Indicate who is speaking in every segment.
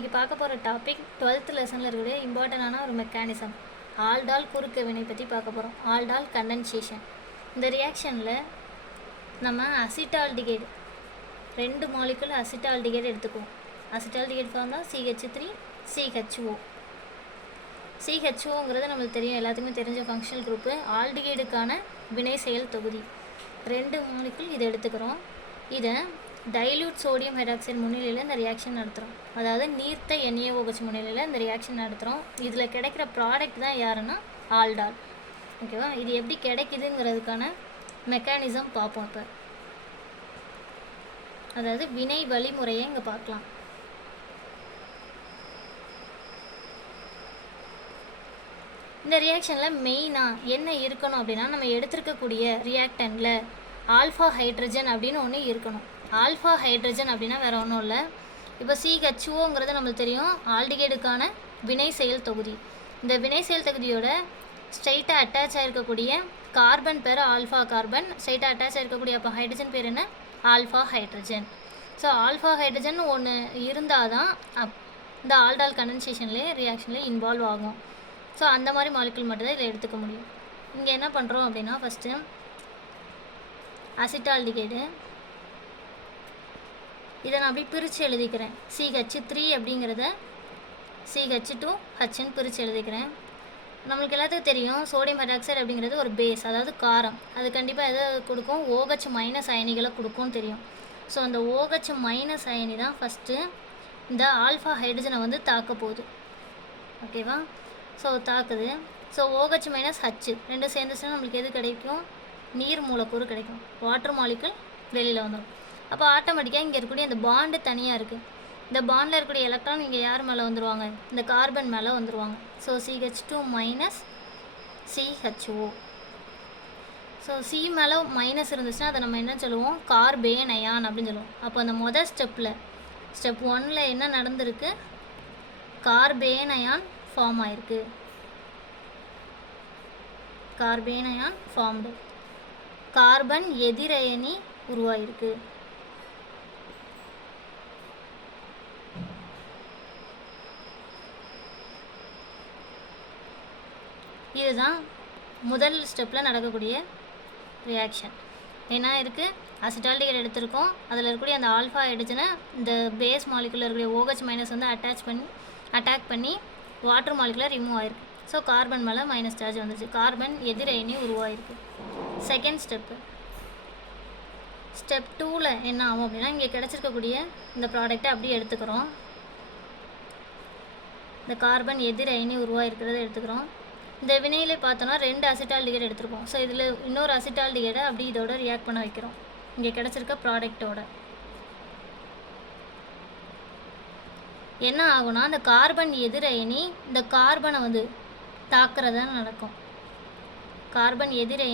Speaker 1: இன்றைக்கி பார்க்க போகிற டாபிக் டுவெல்த் லெசனில் இருக்கக்கூடிய இம்பார்ட்டண்டான ஒரு மெக்கானிசம் ஆல்டால் குறுக்கு வினை பற்றி பார்க்க போகிறோம் ஆல்டால் கண்டன்சேஷன் இந்த ரியாக்ஷனில் நம்ம அசிட்டால்டிகேட் ரெண்டு மாலிகுல் அசிட்டால்டிகேட் எடுத்துக்குவோம். அசிட்டால்டிகேட் தான் சிஹெச் த்ரீ சிஹெச்ஓ சிஹெச்ஓங்கிறது நம்மளுக்கு தெரியும். எல்லாத்துக்குமே தெரிஞ்ச ஃபங்க்ஷனல் குரூப்பு ஆல்டிகேடுக்கான வினை செயல் தொகுதி. ரெண்டு மாலிகுல் இதை எடுத்துக்கிறோம். இதை டைல்யூட் சோடியம் ஹைட்ராக்சைடு முன்னிலையில் இந்த ரியாக்ஷன் நடத்துகிறோம் அதாவது நீர்த்த NaOH முன்னிலையில் இந்த ரியாக்ஷன் நடத்துகிறோம் இதில் கிடைக்கிற ப்ராடக்ட் தான் யாருன்னா ஆல்டால். ஓகேவா இது எப்படி கிடைக்குதுங்கிறதுக்கான மெக்கானிசம் பார்ப்போம் இப்போ. அதாவது வினை வழிமுறையை இங்கே பார்க்கலாம். இந்த ரியாக்ஷனில் மெயினாக என்ன இருக்கணும் அப்படின்னா நம்ம எடுத்திருக்கக்கூடிய ரியாக்டனில் ஆல்ஃபா ஹைட்ரஜன் அப்படின்னு ஒன்று இருக்கணும். ஆல்ஃபா ஹைட்ரஜன் அப்படின்னா வேறு ஒன்றும் இல்லை. இப்போ சிஹெச்ஓங்கிறது நம்மளுக்கு தெரியும். ஆல்டிகேடுக்கான வினை செயல் தொகுதி. இந்த வினை செயல் தொகுதியோட ஸ்ட்ரைட்டாக அட்டாச் ஆகிருக்கக்கூடிய கார்பன் பேர் ஆல்ஃபா கார்பன் ஸ்ட்ரைட்டாக அட்டாச் ஆகிருக்கக்கூடிய அப்போ ஹைட்ரஜன் பேர் என்ன? Alpha hydrogen so alpha hydrogen ஒன்று இருந்தால் தான் அப் இந்த ஆல்டால் கண்டென்சேஷன்லேயே ரியாக்ஷன்லேயே இன்வால்வ் ஆகும். ஸோ அந்த மாதிரி மாலிகுல் மட்டும்தான் இதில் எடுத்துக்க முடியும். இங்கே என்ன பண்ணுறோம் அப்படின்னா ஃபஸ்ட்டு அசிட்டால்டிகேடு இதை நான் அப்படி பிரித்து எழுதிக்கிறேன். சிஹெச் த்ரீ அப்படிங்கிறத சிஹெச் டூ ஹச்ன்னு பிரித்து எழுதிக்கிறேன். நம்மளுக்கு எல்லாத்துக்கும் தெரியும் சோடியம் ஹைட்ராக்சைடு அப்படிங்கிறது ஒரு பேஸ் அதாவது காரம். அது கண்டிப்பாக எதை கொடுக்கும்? ஓகச் மைனஸ் அயனிகளை கொடுக்கும்னு தெரியும். ஸோ அந்த ஓகச் மைனஸ் அயனி தான் ஃபஸ்ட்டு இந்த ஆல்ஃபா ஹைட்ரஜனை வந்து தாக்க போகுது. ஓகேவா ஸோ தாக்குது. ஸோ ஓகச் மைனஸ் ஹச்சு ரெண்டும் சேர்ந்துச்சுன்னா நம்மளுக்கு எது கிடைக்கும்? நீர் மூலக்கூறு கிடைக்கும். வாட்டர் மாலிகுல் வெளியில் வந்துடும் அப்போ ஆட்டோமேட்டிக்காக இங்கே இருக்கக்கூடிய இந்த பாண்டு தனியாக இருக்குது இந்த பாண்டில் இருக்கக்கூடிய எலக்ட்ரான் இங்கே யார் மேலே வந்துடுவாங்க இந்த கார்பன் மேலே வந்துருவாங்க. So CH two minus CHO so C மேலே மைனஸ் இருந்துச்சுன்னா அதை நம்ம என்ன சொல்லுவோம்? கார்பேன் அயான் அப்படின்னு சொல்லுவோம். அப்போ அந்த மொதல் ஸ்டெப்பில் ஸ்டெப் ஒன்னில் என்ன நடந்திருக்கு? கார்பேன் அயான் ஃபார்ம் ஆயிருக்கு. கார்பேன் அயான் ஃபார்ம்டு கார்பன் எதிரயனி உருவாயிருக்கு. இதுதான் முதல் ஸ்டெப்பில் நடக்கக்கூடிய ரியாக்ஷன் என்ன இருக்குது அசிட்டால்டிகேட் எடுத்திருக்கோம். அதில் இருக்கக்கூடிய அந்த ஆல்ஃபா ஹைட்ரஜனை இந்த பேஸ் மாலிகுலர் இருக்கக்கூடிய OH ஓஹெச் மைனஸ் வந்து அட்டாச் பண்ணி அட்டாக் பண்ணி வாட்டர் மாலிகுலர் ரிமூவ் ஆயிருக்கு. ஸோ கார்பன் மேலே மைனஸ் சார்ஜ் வந்துச்சு கார்பன் எதிரணி உருவாயிருக்கு. செகண்ட் ஸ்டெப்பு ஸ்டெப் டூவில் என்ன ஆகும் அப்படின்னா இங்கே கிடச்சிருக்கக்கூடிய இந்த ப்ராடக்ட்டை அப்படியே எடுத்துக்கிறோம். இந்த கார்பன் எதிர் அயனி உருவாயிருக்கிறத எடுத்துக்கிறோம். இந்த வினையிலே பார்த்தோன்னா ரெண்டு அசிட்டால்டிகேட் எடுத்திருப்போம். ஸோ இதில் இன்னொரு அசிட்டால்டிகேட்டை அப்படி இதோட ரியாக்ட் பண்ண வைக்கிறோம். இங்கே கிடச்சிருக்க ப்ராடக்டோட என்ன ஆகும்னா அந்த கார்பன் எதிர் இந்த கார்பனை வந்து தாக்குறதா நடக்கும். கார்பன் எதிர்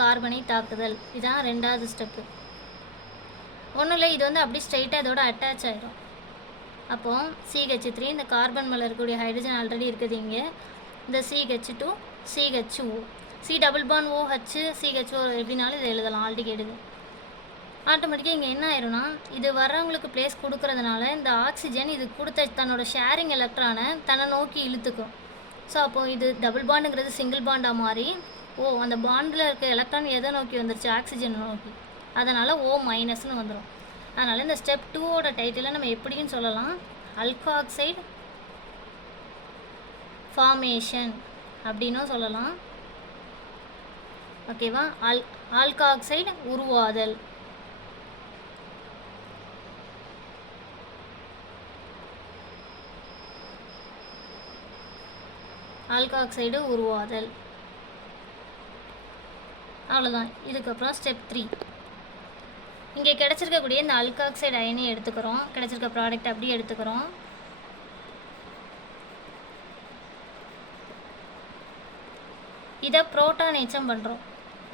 Speaker 1: கார்பனை தாக்குதல். இதுதான் ரெண்டாவது ஸ்டெப்பு ஒன்றும் இல்லை இது வந்து அப்படி ஸ்ட்ரைட்டாக இதோட அட்டாச் ஆகிடும் அப்போது சிஹெச் த்ரீ இந்த கார்பன் மேலே இருக்கக்கூடிய ஹைட்ரஜன் ஆல்ரெடி இருக்குது இங்கே. இந்த CH two CH O C double bond OH CHO CH O எப்படினாலும் இதை எழுதலாம் ஆல்டிகேடுது ஆட்டோமேட்டிக்காக இங்கே என்ன ஆயிரும்னா இது வர்றவங்களுக்கு பிளேஸ் கொடுக்கறதுனால இந்த ஆக்சிஜன் இது கொடுத்த தன்னோட ஷேரிங் எலக்ட்ரானை தன்னை நோக்கி இழுத்துக்கும். ஸோ அப்போது இது டபுள் பாண்டுங்கிறது சிங்கிள் பாண்டாக மாறி ஓ அந்த பாண்டில் இருக்க எலக்ட்ரான் எதை நோக்கி வந்துருச்சு? ஆக்சிஜனை நோக்கி. அதனால் ஓ மைனஸ்னு வந்துடும் அதனால் இந்த ஸ்டெப் டூவோட டைட்டிலை நம்ம எப்படின்னு சொல்லலாம்? அல்காக்சைடு ஃபார்மேஷன் அப்படின்னும் சொல்லலாம். ஓகேவா ஆல் ஆல்காக்சைடு உருவாதல். ஆல்காக்சைடு உருவாதல். அவ்வளோதான் இதுக்கப்புறம் ஸ்டெப் த்ரீ இங்கே கிடச்சிருக்கக்கூடிய இந்த அல்காக்சைடு அயனி எடுத்துக்கிறோம். கிடச்சிருக்க ப்ராடக்ட் அப்படியே எடுத்துக்கிறோம். இதை புரோட்டானேச்சம் பண்ணுறோம்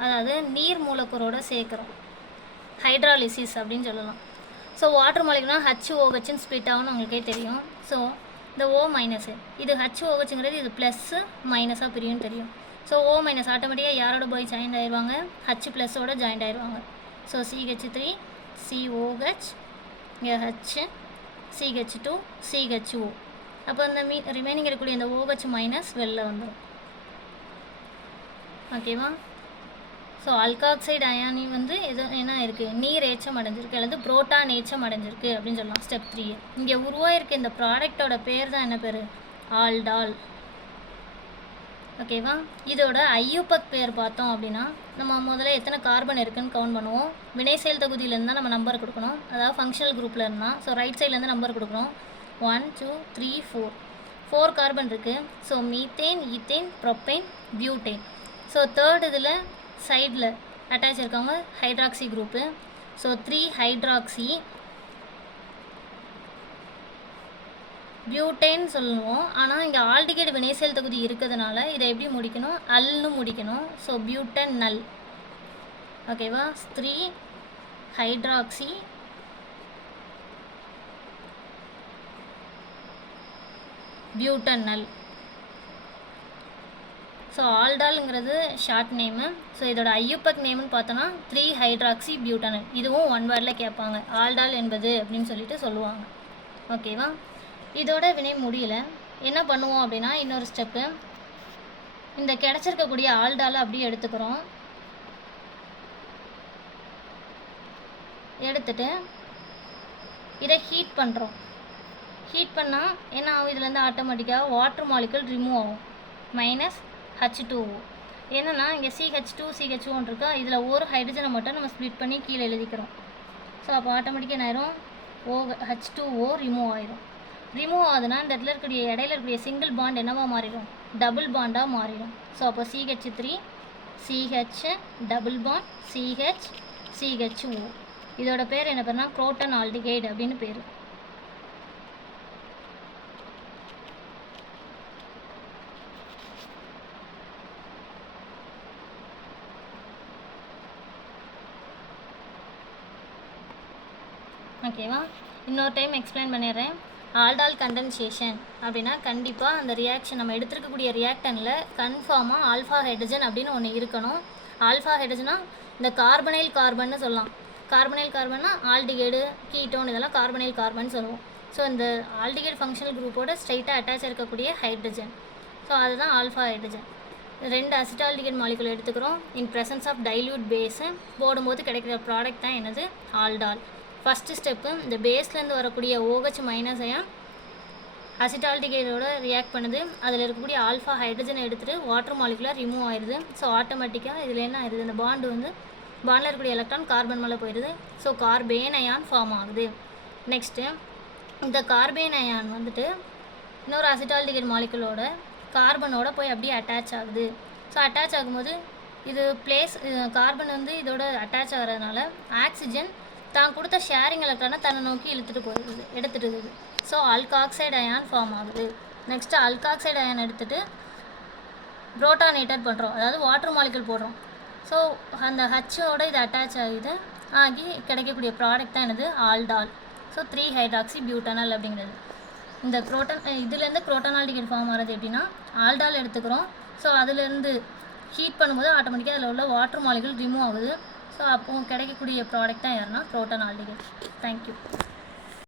Speaker 1: அதாவது நீர் மூலக்கூறோட சேர்க்குறோம். ஹைட்ராலிசிஸ் அப்படின்னு சொல்லலாம். ஸோ வாட்டர் மாலிகுனா ஹச் ஓஹெச்னு ஸ்ப்ளிட் ஆகும்னு உங்களுக்கே தெரியும். ஸோ இந்த ஓ மைனஸு இது ஹச் ஓஹெச்ங்கிறது இது ப்ளஸ்ஸு மைனஸாக பிரியும்னு தெரியும். ஸோ ஓ மைனஸ் ஆட்டோமேட்டிக்காக யாரோட போய் ஜாயின்ட் ஆயிடுவாங்க ஹச் ப்ளஸ்ஸோட ஜாயின்ட் ஆயிடுவாங்க ஸோ சிஹெச் த்ரீ சிஓஹெச் இங்கே ஹச் சிஹெச் டூ சிஹெச்ஓ அப்போ இந்த மீ ரிமைனிங் இருக்கக்கூடிய இந்த ஓஹெச் மைனஸ் வெளில வந்துடும் ஓகேவா ஸோ அல்காக்சைடு அயானி வந்து எது என்ன இருக்குது நீர் ஏச்சம் அடைஞ்சிருக்கு அல்லது புரோட்டான் ஏச்சம் அடைஞ்சிருக்கு அப்படின்னு சொல்லலாம் ஸ்டெப் த்ரீ இங்கே உருவாயிருக்க இந்த ப்ராடக்டோட பேர் தான் என்ன பேர்? ஆல்டால் ஓகேவா இதோட ஐயூபக் பேர் பார்த்தோம் அப்படின்னா நம்ம முதல்ல எத்தனை கார்பன் இருக்குன்னு கவுண்ட் பண்ணுவோம். வினை செயல் தொகுதியிலேருந்து தான் நம்ம நம்பர் கொடுக்கணும். அதாவது ஃபங்க்ஷனல் குரூப்பில் இருந்தால் ஸோ ரைட் சைட்லேருந்து நம்பர் கொடுக்கணும். One two three four four carbon இருக்குது so methane ethane propane butane so third இதில் சைடில் அட்டாச் இருக்கவங்க hydroxy group so three hydroxy butane சொல்லுவோம். ஆனால் இங்கே ஆல்டிகேட் வினைசெயல் தொகுதி இருக்கிறதுனால இதை எப்படி முடிக்கணும்? அல்னு முடிக்கணும். ஸோ பியூட்டன் நல் ஓகேவா three hydroxy butanal so ஆல்டாலுங்கிறது ஷார்ட் நேமு ஸோ இதோட ஐயூபக் நேம்னு பார்த்தோன்னா த்ரீ ஹைட்ராக்சி பியூட்டனல் இதுவும் ஒன் வேர்டில் கேட்பாங்க. ஆல்டால் என்பது அப்படின்னு சொல்லிட்டு சொல்லுவாங்க. ஓகேவா இதோட வினை முடியல. என்ன பண்ணுவோம் அப்படின்னா இன்னொரு ஸ்டெப்பு இந்த கிடச்சிருக்கக்கூடிய ஆல்டாலை அப்படியே எடுத்துக்கிறோம். எடுத்துட்டு இதை ஹீட் பண்ணுறோம் ஹீட் பண்ணால் என்ன ஆகும்? இதுலேருந்து ஆட்டோமேட்டிக்காக வாட்டர் மாலிக்கல் ரிமூவ் ஆகும். மைனஸ் ஹச் டூ என்னன்னா இங்கே சிஹெச் டூ சிஹெச் ஒன் இருக்கா? இதில் ஒரு ஹைட்ரஜனை மட்டும் நம்ம ஸ்ப்ளிட் பண்ணி கீழே எழுதிக்கிறோம். ஸோ அப்போ ஆட்டோமேட்டிக்காக என்ன ஆயிரும்? O H two O remove ஆயிரும். ரிமூவ் ஆகுதுன்னா இந்த இடத்துல இருக்கக்கூடிய இடையில இருக்கக்கூடிய சிங்கிள் பாண்ட் என்னவா மாறிடும்? டபுள் பாண்டாக மாறிடும். ஸோ அப்போ CH three CH double bond CH CH O இதோட பேர் என்ன பேர்னா குரோட்டன் ஆல்டிகைடு அப்படின்னு பேர். ஓகேவா? இன்னொரு டைம் எக்ஸ்பிளைன் பண்ணிடுறேன். ஆல்டால் கண்டென்சேஷன் அப்படின்னா கண்டிப்பாக அந்த ரியாக்ஷன் நம்ம எடுத்துருக்கக்கூடிய ரியாக்டனில் கன்ஃபார்மாக ஆல்ஃபா ஹைட்ரஜன் அப்படின்னு ஒன்று இருக்கணும். ஆல்ஃபா ஹைட்ரஜனா இந்த கார்பனைல் கார்பன்னு சொல்லலாம். கார்பனைல் கார்பன்னா ஆல்டிகேடு கீட்டோன் இதெல்லாம் கார்பனைல் கார்பன் சொல்லுவோம். ஸோ இந்த ஆல்டிகேட் ஃபங்க்ஷனல் குரூப்போட ஸ்ட்ரைட்டாக அட்டாச் இருக்கக்கூடிய ஹைட்ரஜன் ஸோ அதுதான் ஆல்ஃபா ஹைட்ரஜன் ரெண்டு அசிட்டால்டிகேட் மாலிகுல் எடுத்துக்கிறோம். In presence of dilute base போடும்போது கிடைக்கிற ப்ராடக்ட் தான் என்னது? ஆல்டால் ஃபஸ்ட்டு ஸ்டெப்பு இந்த பேஸ்லேருந்து வரக்கூடிய ஓஹெச் மைனஸ் அயான் அசிட்டால்டிகைடோட ரியாக்ட் பண்ணுது. அதில் இருக்கக்கூடிய ஆல்ஃபா ஹைட்ரஜனை எடுத்துகிட்டு வாட்டர் மாலிகுலாக ரிமூவ் ஆயிடுது ஸோ ஆட்டோமேட்டிக்காக இதில் என்ன ஆயிடுது இந்த பாண்டு வந்து பாண்டில் இருக்கக்கூடிய எலக்ட்ரான் கார்பன் மேலே போயிடுது ஸோ கார்பேன் அயான் ஃபார்ம் ஆகுது. நெக்ஸ்ட்டு இந்த கார்பேன் அயான் வந்துட்டு இன்னொரு அசிட்டால்டிகேட் மாலிகுலோட கார்பனோட போய் அப்படியே அட்டாச் ஆகுது. ஸோ அட்டாச் ஆகும்போது இது பிளேஸ் கார்பன் வந்து இதோட அட்டாச் ஆகிறதுனால ஆக்சிஜன் தான் கொடுத்த ஷேரிங் எலக்ட்ரானை தன்னை நோக்கி இழுத்துட்டு போயிடுது எடுத்துடுது. ஸோ அல்காக்சைடு அயான் ஃபார்ம் ஆகுது. நெக்ஸ்ட்டு அல்காக்சைடு அயான் எடுத்துகிட்டு புரோட்டானேட்டர் பண்ணுறோம் அதாவது வாட்டர் மாலிக்கல் போடுறோம். ஸோ அந்த ஹச்சோட இது அட்டாச் ஆகுது. ஆகி கிடைக்கக்கூடிய ப்ராடக்ட் தான் என்னது? Aldol so three hydroxy butanol அப்படிங்கிறது. இந்த குரோட்டன் இதுலேருந்து குரோட்டனால்டிகேட் ஃபார்ம் ஆகிறது எப்படின்னா ஆல்டால் எடுத்துக்கிறோம். ஸோ அதுலேருந்து ஹீட் பண்ணும்போது ஆட்டோமேட்டிக்காக அதில் உள்ள வாட்டர் மாலிகள் ரிமூவ் ஆகுது. ஸோ அப்போது கிடைக்கக்கூடிய ப்ராடக்ட் தான் யாருன்னா குரோட்டன் ஆல்டிகேட் தேங்க்யூ